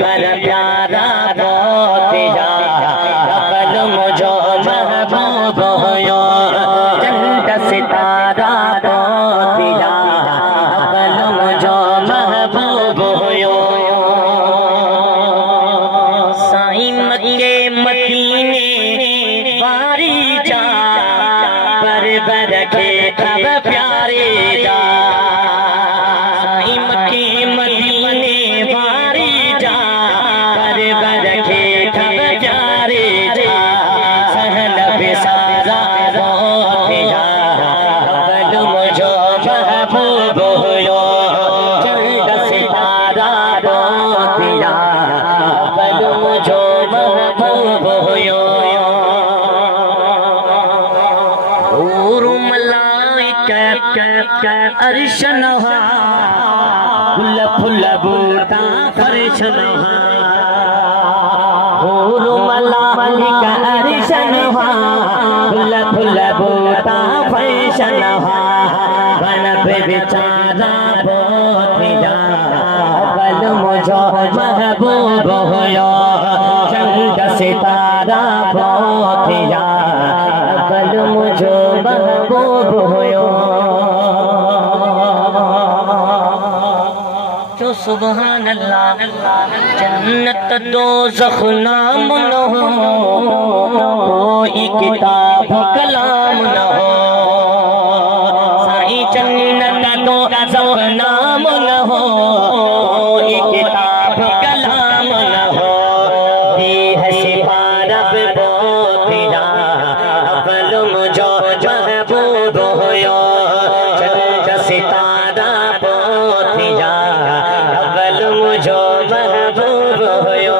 پر پیارا بہت یا عقل مجھو محبوب ہو چند ستارہ بہت یا عقل مجھو محبوب ہو سائیں مکے مدینے باری جا پر برکے تب پیارے جا سائیں مکے مدینے باری جا پر برکے تب پیارے جا سہل بسارا بہت یا عقل مجھو محبوب ہو چند ستارہ بہت یا عقل مجھو محبوب ہو حور ملائکہ عرش نہا گل پھل بوٹا فرش نہا حور ملائکہ عرش نہا گل پھل بوٹا فرش نہا بن بیچارہ بہت یا عقل مجھو محبوب ہو چند ستارہ بہت یا عقل مجھو محبوب ہو جو سبحان اللہ جنت دوزخ نام نہ ہو کوئی کتاب کلام نہ ہو سائیں جنت دوزخ نام نہ ہو کوئی کتاب کلام نہ ہو دی ہے سپارہ بہت یا عقل مجھو محبوب ہو چند ستارہ بہت یا عقل مجھو محبوب ہو